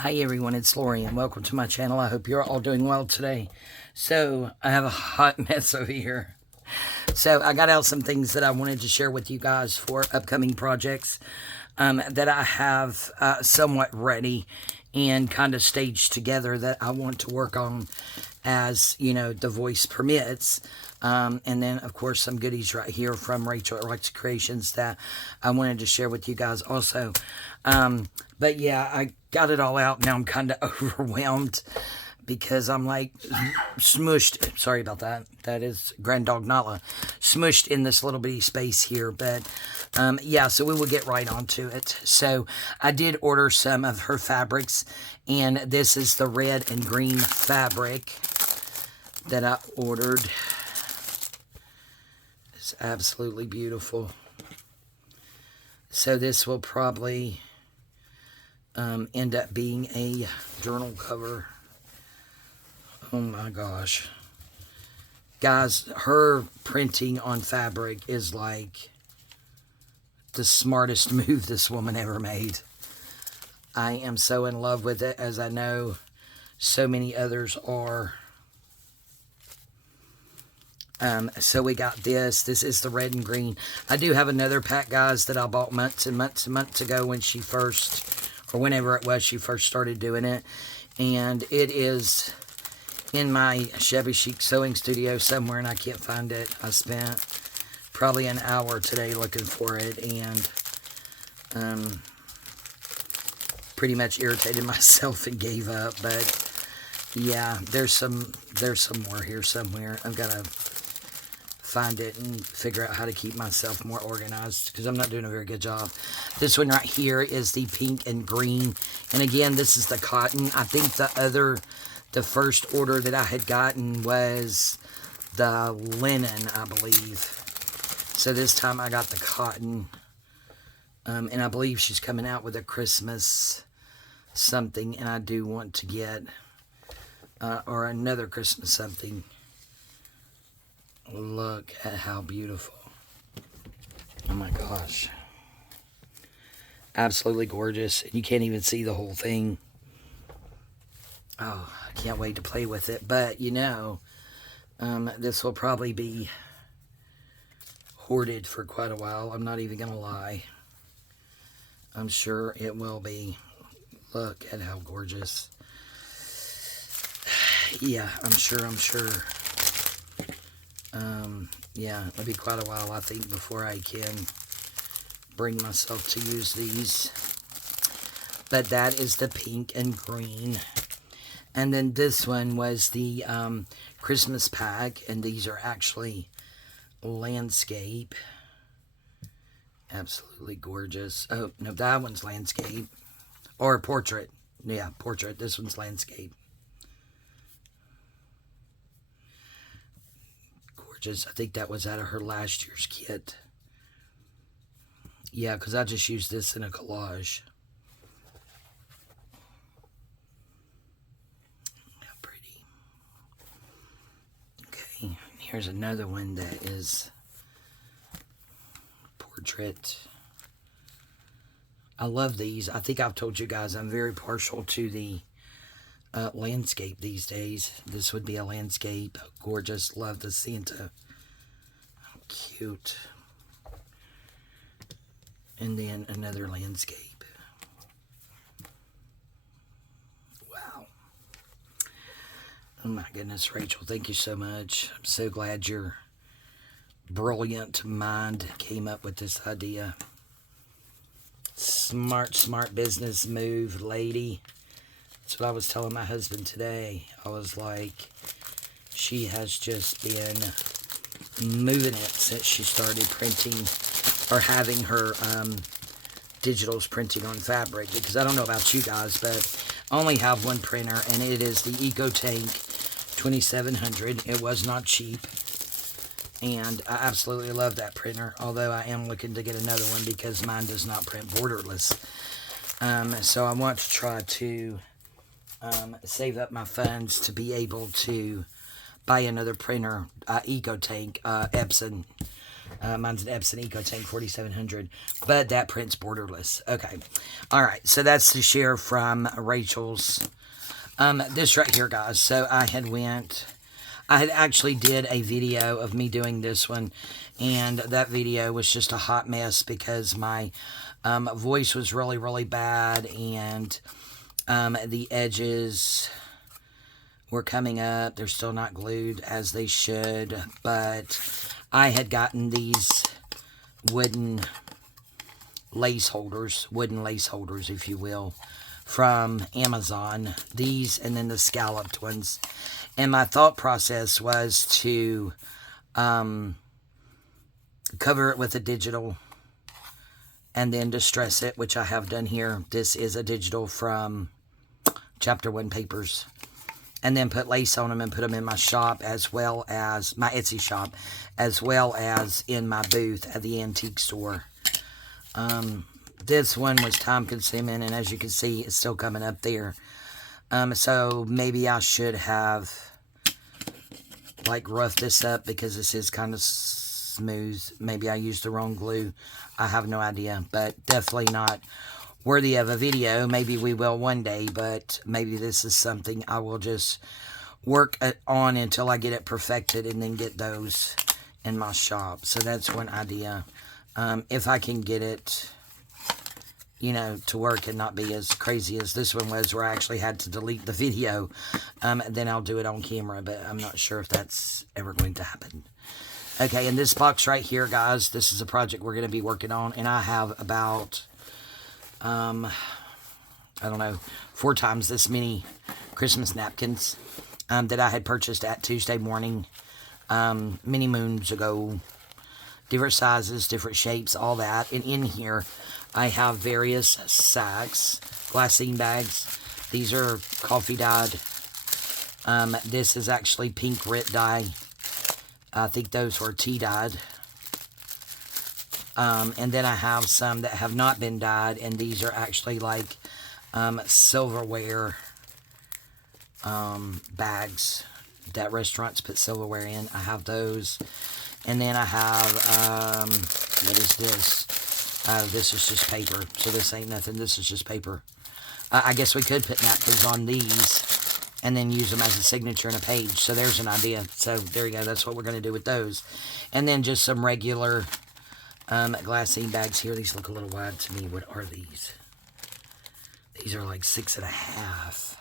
Hi everyone, it's Lori and welcome to my channel. I hope you're all doing well today. So, I have a hot mess over here. So, I got out some things that I wanted to share with you guys for upcoming projects that I have somewhat ready and kind of staged together that I want to work on as, you know, the voice permits. And then, of course, some goodies right here from Rachel at Alexa Creations that I wanted to share with you guys also. But yeah, I got it all out. Now I'm kind of overwhelmed because I'm like smushed. Sorry about that. That is Grand Dog Nala. Smushed in this little bitty space here. But yeah, so we will get right onto it. So I did order some of her fabrics. And this is the red and green fabric that I ordered. It's absolutely beautiful. So this will probably end up being a journal cover. Oh my gosh. Guys, her printing on fabric is like the smartest move this woman ever made. I am so in love with it, as I know so many others are. So we got this. This is the red and green. I do have another pack, guys, that I bought months and months and months ago when she first, or whenever it was she first started doing it. And it is in my Chevy Chic sewing studio somewhere, and I can't find it. I spent probably an hour today looking for it, and pretty much irritated myself and gave up. But yeah, there's some more here somewhere. I've got to find it and figure out how to keep myself more organized because I'm not doing a very good job. This one right here is the pink and green, and again, this is the cotton. I think the first order that I had gotten was the linen, I believe. So this time I got the cotton, and I believe she's coming out with a Christmas something, and I do want to get or another Christmas something. Look at how beautiful. Oh my gosh. Absolutely gorgeous. You can't even see the whole thing. Oh, I can't wait to play with it. But, you know, this will probably be hoarded for quite a while. I'm not even going to lie. I'm sure it will be. Look at how gorgeous. Yeah, I'm sure. Yeah, it'll be quite a while, I think, before I can bring myself to use these. But that is the pink and green. And then this one was the Christmas pack, and these are actually landscape. Absolutely gorgeous. Oh, no, that one's landscape. Or portrait. Yeah, portrait. This one's landscape. Gorgeous. I think that was out of her last year's kit. Yeah, because I just used this in a collage. How pretty. Okay, here's another one that is portrait. I love these. I think I've told you guys I'm very partial to the landscape these days. This would be a landscape. Gorgeous. Love the Santa. How cute. And then another landscape. Wow. Oh my goodness, Rachel, thank you so much. I'm so glad your brilliant mind came up with this idea. Smart business move, lady. That's what I was telling my husband today. I was like, she has just been moving it since she started printing or having her digitals printing on fabric. Because I don't know about you guys, but I only have one printer, and it is the EcoTank 2700. It was not cheap. And I absolutely love that printer, although I am looking to get another one because mine does not print borderless. So I want to try to save up my funds to be able to buy another printer, EcoTank, Epson Mine's an Epson EcoTank 4700, but that print's borderless. Okay. All right. So that's the share from Rachel's. This right here, guys. So I had actually did a video of me doing this one, and that video was just a hot mess because my voice was really, really bad, and the edges were coming up. They're still not glued as they should, but I had gotten these wooden lace holders, if you will, from Amazon. These and then the scalloped ones. And my thought process was to cover it with a digital and then distress it, which I have done here. This is a digital from Chapter 1 Papers. And then put lace on them and put them in my shop, as well as my Etsy shop, as well as in my booth at the antique store. This one was time consuming, and as you can see, it's still coming up there. So maybe I should have like roughed this up because this is kind of smooth. Maybe I used the wrong glue. I have no idea, but definitely not worthy of a video. Maybe we will one day, but maybe this is something I will just work on until I get it perfected and then get those in my shop. So that's one idea. If I can get it, you know, to work and not be as crazy as this one was, where I actually had to delete the video, then I'll do it on camera, but I'm not sure if that's ever going to happen. Okay, in this box right here, guys, this is a project we're going to be working on, and I have about I don't know, 4 times this many Christmas napkins that I had purchased at Tuesday morning many moons ago. Different sizes, different shapes, all that. And in here, I have various sacks, glassine bags. These are coffee dyed. This is actually pink Rit dye. I think those were tea dyed. And then I have some that have not been dyed, and these are actually like silverware bags that restaurants put silverware in. I have those. And then I have, what is this? This is just paper, so this ain't nothing. This is just paper. I guess we could put napkins on these and then use them as a signature in a page. So there's an idea. So there you go. That's what we're going to do with those. And then just some regular glassine bags here. These look a little wide to me. What are these? These are like 6.5.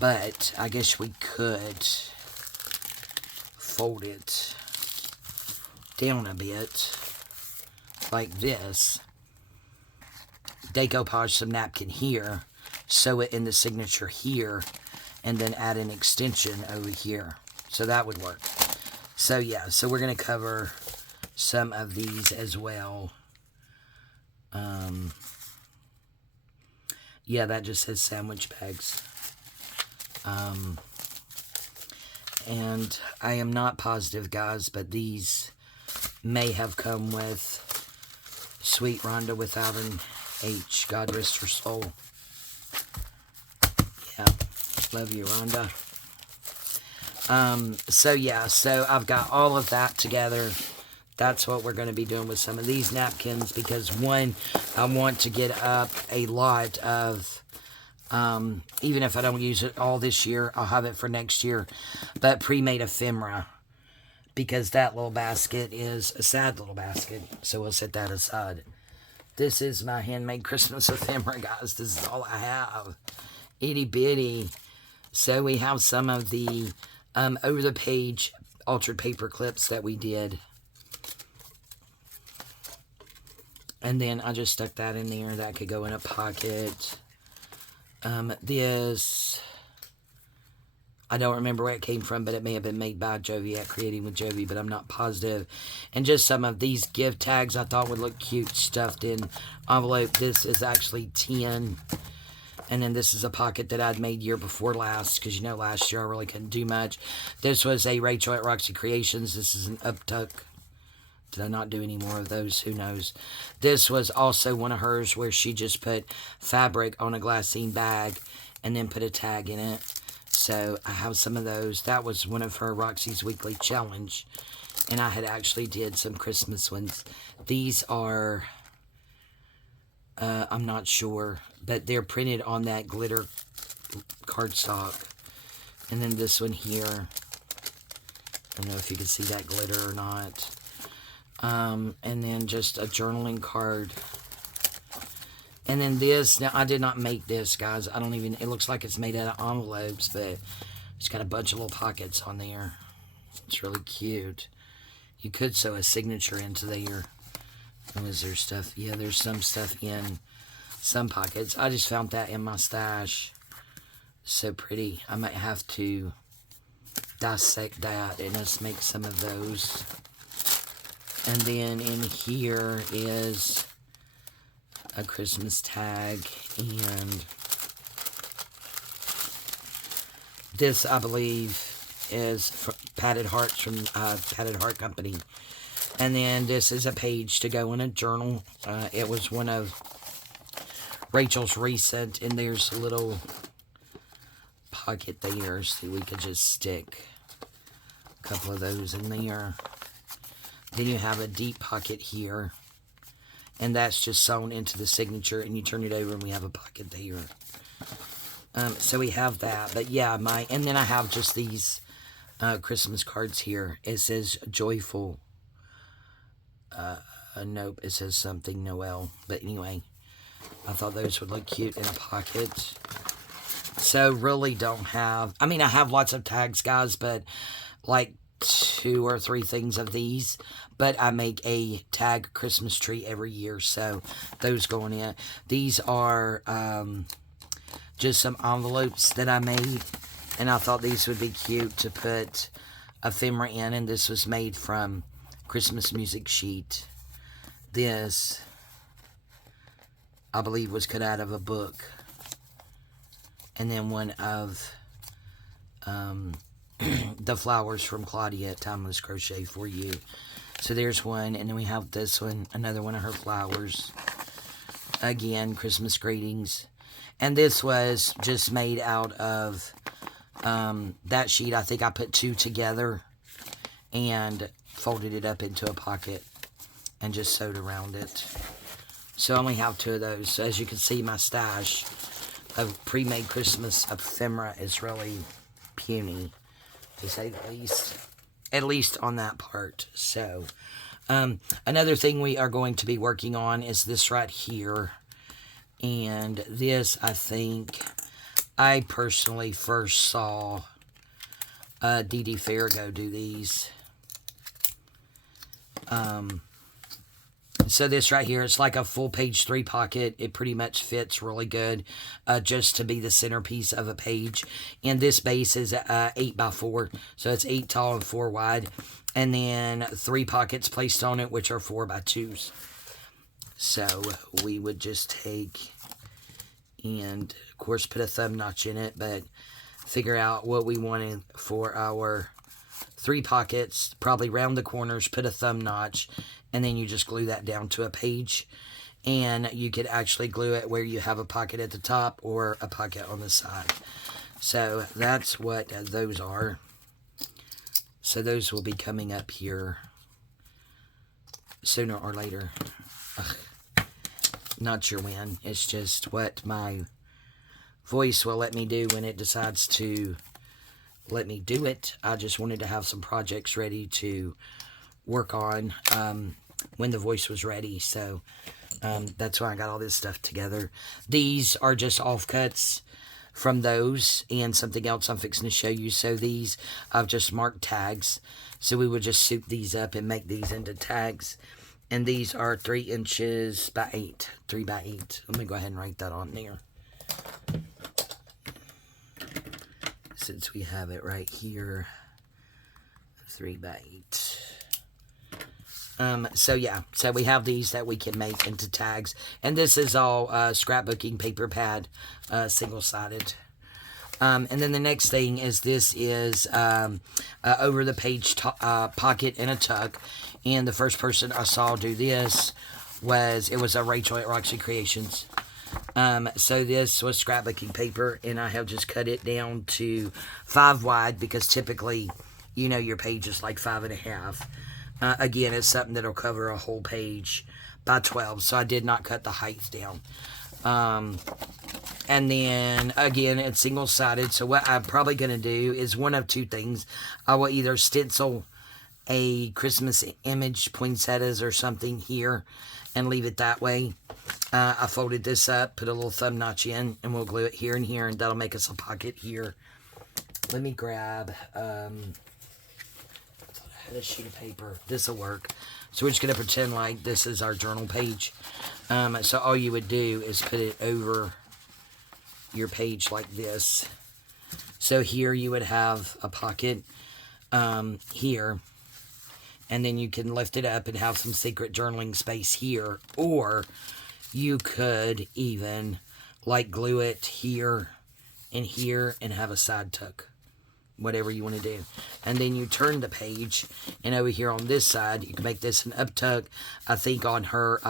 But I guess we could fold it down a bit like this. Decoupage some napkin here. Sew it in the signature here. And then add an extension over here. So that would work. So yeah, so we're going to cover some of these as well. Yeah, that just says sandwich bags. And I am not positive, guys, but these may have come with Sweet Rhonda without an H. God rest her soul. Yeah, love you, Rhonda. So yeah, so I've got all of that together. That's what we're going to be doing with some of these napkins, because one, I want to get up a lot of, even if I don't use it all this year, I'll have it for next year, but pre-made ephemera, because that little basket is a sad little basket, so we'll set that aside. This is my handmade Christmas ephemera, guys. This is all I have. Itty bitty. So we have some of the over-the-page altered paper clips that we did. And then I just stuck that in there. That could go in a pocket. This, I don't remember where it came from, but it may have been made by Jovi at Creating with Jovi, but I'm not positive. And just some of these gift tags I thought would look cute, stuffed in envelope. This is actually 10. And then this is a pocket that I'd made year before last, because, you know, last year I really couldn't do much. This was a Rachel at Roxy Creations. This is an uptuck. Did I not do any more of those? Who knows? This was also one of hers where she just put fabric on a glassine bag and then put a tag in it. So I have some of those. That was one of her Roxy's Weekly Challenge. And I had actually did some Christmas ones. These are, I'm not sure, but they're printed on that glitter cardstock. And then this one here, I don't know if you can see that glitter or not. And then just a journaling card. And then this, now I did not make this, guys. I don't even, it looks like it's made out of envelopes, but it's got a bunch of little pockets on there. It's really cute. You could sew a signature into there. Oh, is there stuff? Yeah, there's some stuff in some pockets. I just found that in my stash. So pretty. I might have to dissect that and just make some of those. And then in here is a Christmas tag, and this, I believe, is Padded Hearts from Padded Heart Company. And then this is a page to go in a journal. It was one of Rachel's recent, and there's a little pocket there, so we could just stick a couple of those in there. Then you have a deep pocket here, and that's just sewn into the signature, and you turn it over and we have a pocket there. So we have that, but yeah, and then I have just these Christmas cards here. It says joyful, nope, it says something Noel, but anyway, I thought those would look cute in a pocket. So really don't have, I mean, I have lots of tags, guys, but like 2 or 3 things of these, but I make a tag Christmas tree every year, so those going in. These are just some envelopes that I made, and I thought these would be cute to put ephemera in, and this was made from Christmas music sheet. This, I believe, was cut out of a book, and then one of the flowers from Claudia, Timeless Crochet for You. So there's one, and then we have this one, another one of her flowers. Again, Christmas greetings. And this was just made out of that sheet. I think I put 2 together and folded it up into a pocket and just sewed around it. So I only have 2 of those. So as you can see, my stash of pre-made Christmas ephemera is really puny, to say the least. At least on that part. So, another thing we are going to be working on is this right here. And this, I think, I personally first saw Dee Dee Farrago do these. So this right here, it's like a full page 3 pocket. It pretty much fits really good just to be the centerpiece of a page. And this base is 8 by 4. So it's 8 tall and 4 wide. And then 3 pockets placed on it, which are 4 by 2s. So we would just take and, of course, put a thumb notch in it. But figure out what we wanted for our 3 pockets. Probably round the corners, put a thumb notch. And then you just glue that down to a page. And you could actually glue it where you have a pocket at the top or a pocket on the side. So that's what those are. So those will be coming up here sooner or later. Ugh. Not sure when. It's just what my voice will let me do when it decides to let me do it. I just wanted to have some projects ready to work on when the voice was ready. So that's why I got all this stuff together. These are just offcuts from those and something else I'm fixing to show you. So these I've just marked tags. So we would just soup these up and make these into tags. And these are 3 inches by 8. 3 by 8. Let me go ahead and write that on there, since we have it right here. 3 by 8. So yeah, so we have these that we can make into tags, and this is all scrapbooking paper pad, single-sided. And then the next thing is this is over the page pocket and a tuck, and the first person I saw do this was a Rachel at Roxy Creations. So this was scrapbooking paper, and I have just cut it down to 5 wide because typically, you know, your page is like 5.5. Again, it's something that'll cover a whole page by 12, so I did not cut the height down. And then, again, it's single-sided, so what I'm probably going to do is one of two things. I will either stencil a Christmas image, poinsettias or something here, and leave it that way. I folded this up, put a little thumb notch in, and we'll glue it here and here, and that'll make us a pocket here. Let me grab, I had a sheet of paper. This will work. So we're just going to pretend like this is our journal page. So all you would do is put it over your page like this. So here you would have a pocket here. And then you can lift it up and have some secret journaling space here. Or you could even like glue it here and have a side tuck. Whatever you want to do. And then you turn the page, and over here on this side, you can make this an up tuck. I think on her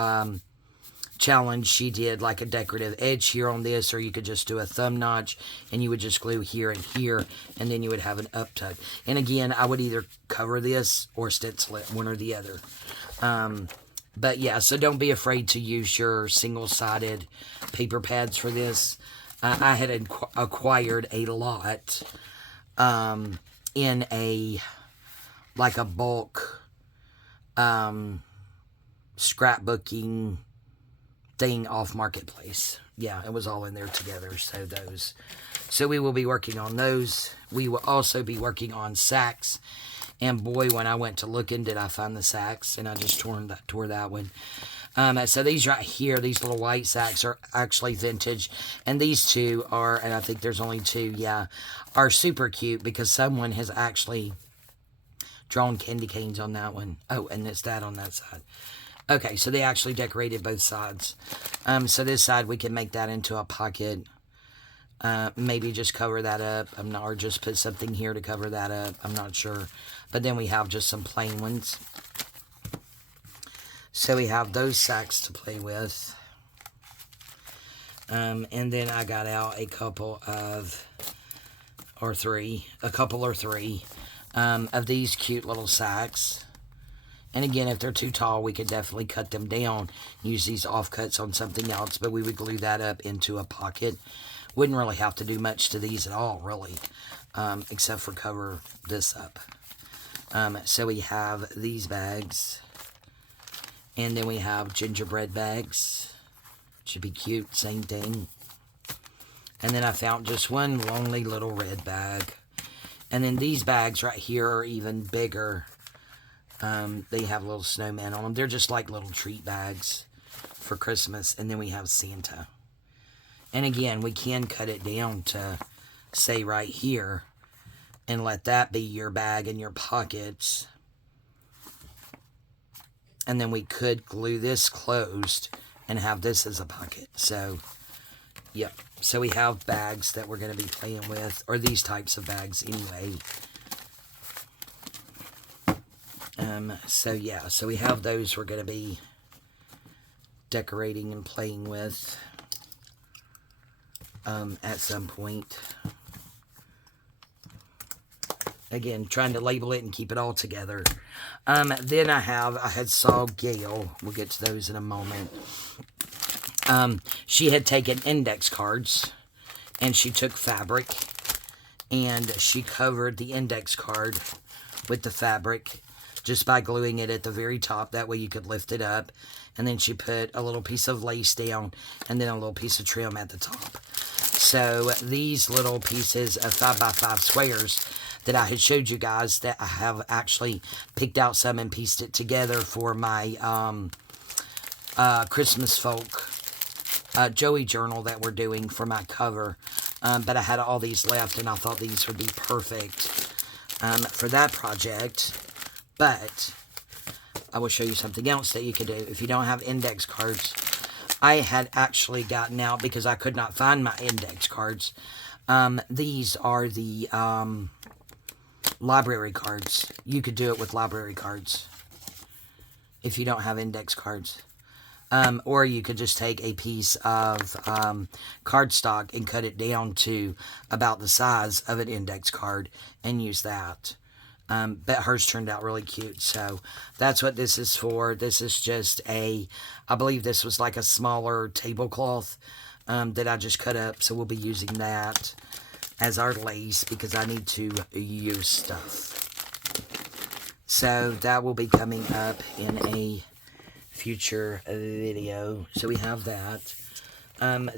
challenge, she did like a decorative edge here on this, or you could just do a thumb notch, and you would just glue here and here, and then you would have an up tuck. And again, I would either cover this or stencil it, one or the other. But yeah, so don't be afraid to use your single-sided paper pads for this. I had acquired a lot in a bulk scrapbooking thing off Marketplace. Yeah, it was all in there together. So we will be working on those. We will also be working on sacks. And boy, when I went to looking, did I find the sacks, and I just tore that one. So these right here, these little white sacks are actually vintage. And these two are, and I think there's only two, yeah, are super cute because someone has actually drawn candy canes on that one. Oh, and it's that on that side. Okay, so they actually decorated both sides. So this side, we can make that into a pocket. Maybe just cover that up. Or just put something here to cover that up. I'm not sure. But then we have just some plain ones. So we have those sacks to play with. And then I got out a couple or three of these cute little sacks. And again, if they're too tall, we could definitely cut them down, use these offcuts on something else, but we would glue that up into a pocket. Wouldn't really have to do much to these at all, really, except for cover this up. So we have these bags. And then we have gingerbread bags. Should be cute, same thing. And then I found just one lonely little red bag. And then these bags right here are even bigger. They have little snowmen on them. They're just like little treat bags for Christmas. And then we have Santa. And again, we can cut it down to, say, right here. And let that be your bag and your pockets. And then we could glue this closed and have this as a pocket. So, yep. So we have bags that we're going to be playing with. Or these types of bags anyway. So yeah. So we have those we're going to be decorating and playing with at some point. Again, trying to label it and keep it all together. Then I had saw Gail. We'll get to those in a moment. She had taken index cards, and she took fabric, and she covered the index card with the fabric just by gluing it at the very top. That way you could lift it up. And then she put a little piece of lace down, and then a little piece of trim at the top. So these little pieces of 5x5 squares that I had showed you guys, that I have actually picked out some and pieced it together for my Christmas folk Joey journal that we're doing for my cover. But I had all these left, and I thought these would be perfect for that project. But I will show you something else that you could do. If you don't have index cards, I had actually gotten out, because I could not find my index cards. These are the library cards. You could do it with library cards if you don't have index cards. Or you could just take a piece of cardstock and cut it down to about the size of an index card and use that. But hers turned out really cute. So that's what this is for. This is just I believe this was like a smaller tablecloth that I just cut up. So we'll be using that as our lace because I need to use stuff. So that will be coming up in a future video. So we have that.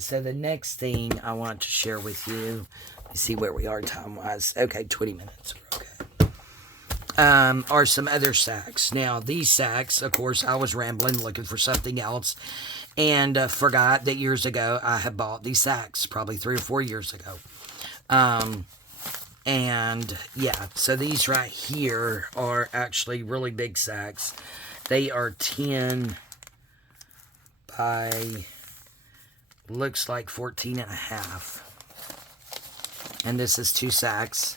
So the next thing I want to share with you, let's see where we are time-wise. Okay, 20 minutes. We're okay. Are some other sacks. Now, these sacks, of course, I was rambling, looking for something else, and forgot that years ago I had bought these sacks, probably 3 or 4 years ago. And yeah, so these right here are actually really big sacks. They are 10 by, looks like 14 and a half. And this is 2 sacks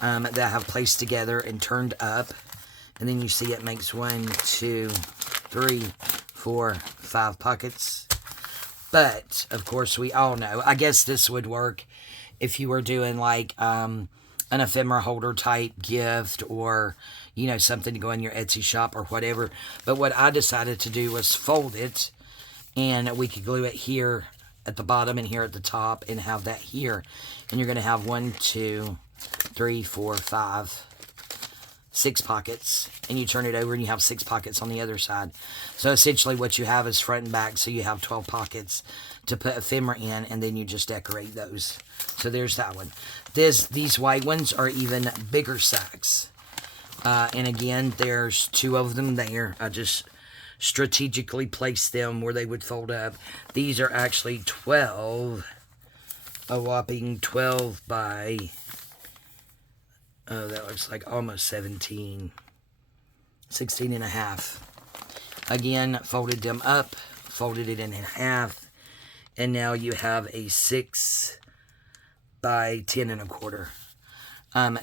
that I have placed together and turned up. And then you see it makes 1, 2, 3, 4, 5 pockets. But, of course, we all know, I guess this would work if you were doing like an ephemera holder type gift or, you know, something to go in your Etsy shop or whatever. But what I decided to do was fold it, and we could glue it here at the bottom and here at the top and have that here. And you're going to have 1, 2, 3, 4, 5, 6 pockets. And you turn it over and you have 6 pockets on the other side. So essentially what you have is front and back, so you have 12 pockets to put ephemera in, and then you just decorate those. So there's that one. These white ones are even bigger sacks. And again, there's 2 of them there. I just strategically placed them where they would fold up. These are actually 12, a whopping 12 by, oh, that looks like almost 17, 16 and a half. Again, folded them up, folded it in half, and now you have a 6 by 10 and a quarter.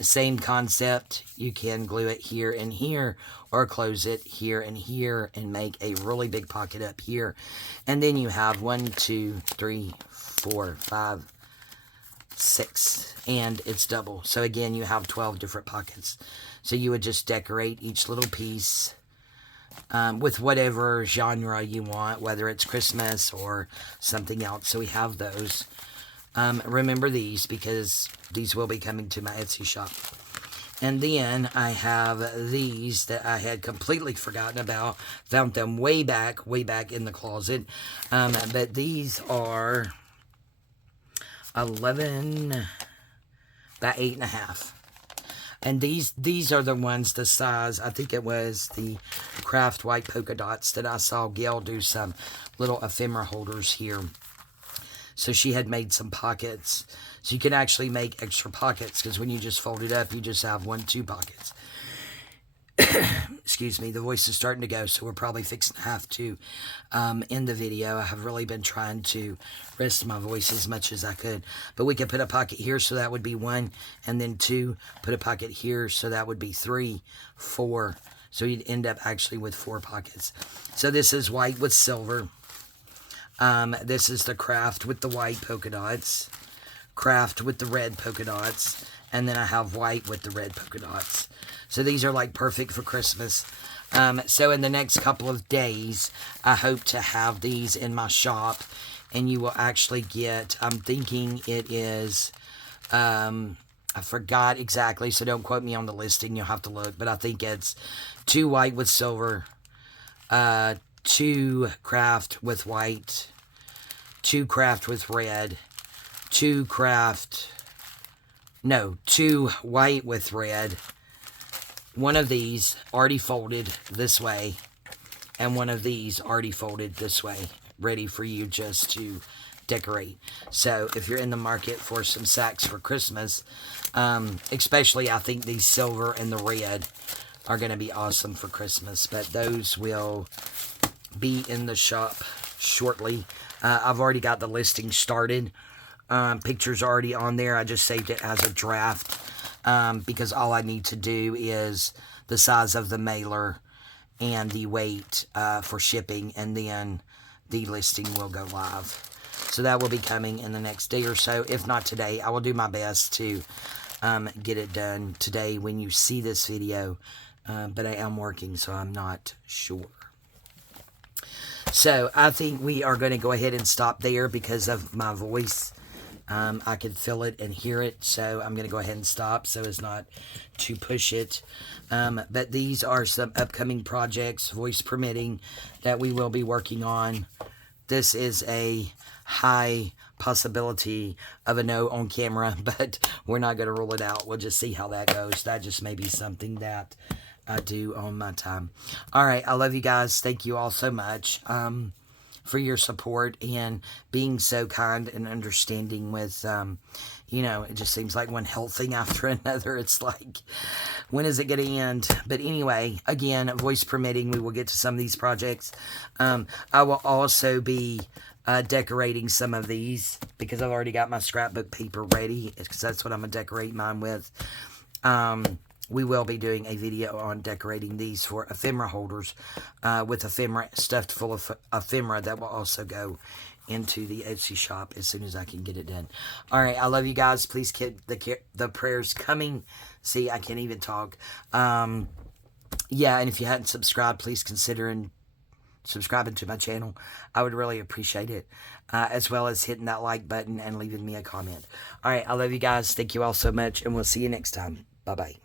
Same concept. You can glue it here and here, or close it here and here, and make a really big pocket up here. And then you have 1, 2, 3, 4, 5, 6, and it's double. So again, you have 12 different pockets. So you would just decorate each little piece with whatever genre you want, whether it's Christmas or something else. So we have those. Remember these, because these will be coming to my Etsy shop. And then I have these that I had completely forgotten about. Found them way back in the closet. But these are 11 by 8.5. And these are the ones the size, I think it was the craft white polka dots that I saw Gail do some little ephemera holders here. So she had made some pockets. So you can actually make extra pockets, because when you just fold it up, you just have 1, 2 pockets. Excuse me, the voice is starting to go, so we're probably fixing to have to end the video. I have really been trying to rest my voice as much as I could. But we could put a pocket here, so that would be 1, and then 2. Put a pocket here, so that would be 3, 4. So you'd end up actually with 4 pockets. So this is white with silver. This is the craft with the white polka dots, craft with the red polka dots, and then I have white with the red polka dots. So these are like perfect for Christmas. So in the next couple of days, I hope to have these in my shop, and you will actually get, I'm thinking it is, I forgot exactly, so don't quote me on the listing, you'll have to look, but I think it's 2 white with silver, 2 craft with white, 2 craft with red, 2 white with red, 1 of these already folded this way, and 1 of these already folded this way, ready for you just to decorate. So if you're in the market for some sacks for Christmas, especially I think these silver and the red are going to be awesome for Christmas, but those will be in the shop shortly. I've already got the listing started. Pictures already on there. I just saved it as a draft because all I need to do is the size of the mailer and the weight for shipping, and then the listing will go live. So that will be coming in the next day or so. If not today, I will do my best to get it done today when you see this video. But I am working, so I'm not sure. So I think we are going to go ahead and stop there because of my voice. I can feel it and hear it, so I'm going to go ahead and stop so as not to push it. But these are some upcoming projects, voice permitting, that we will be working on. This is a high possibility of a no on camera, but we're not going to rule it out. We'll just see how that goes. That just may be something that I do on my time. All right, I love you guys. Thank you all so much for your support and being so kind and understanding with, you know, it just seems like one health thing after another. It's like, when is it going to end? But anyway, again, voice permitting, we will get to some of these projects. I will also be decorating some of these because I've already got my scrapbook paper ready, because that's what I'm going to decorate mine with. We will be doing a video on decorating these for ephemera holders with ephemera stuffed full of ephemera that will also go into the Etsy shop as soon as I can get it done. All right, I love you guys. Please keep the prayers coming. See, I can't even talk. Yeah, and if you hadn't subscribed, please consider subscribing to my channel. I would really appreciate it, as well as hitting that like button and leaving me a comment. All right, I love you guys. Thank you all so much, and we'll see you next time. Bye-bye.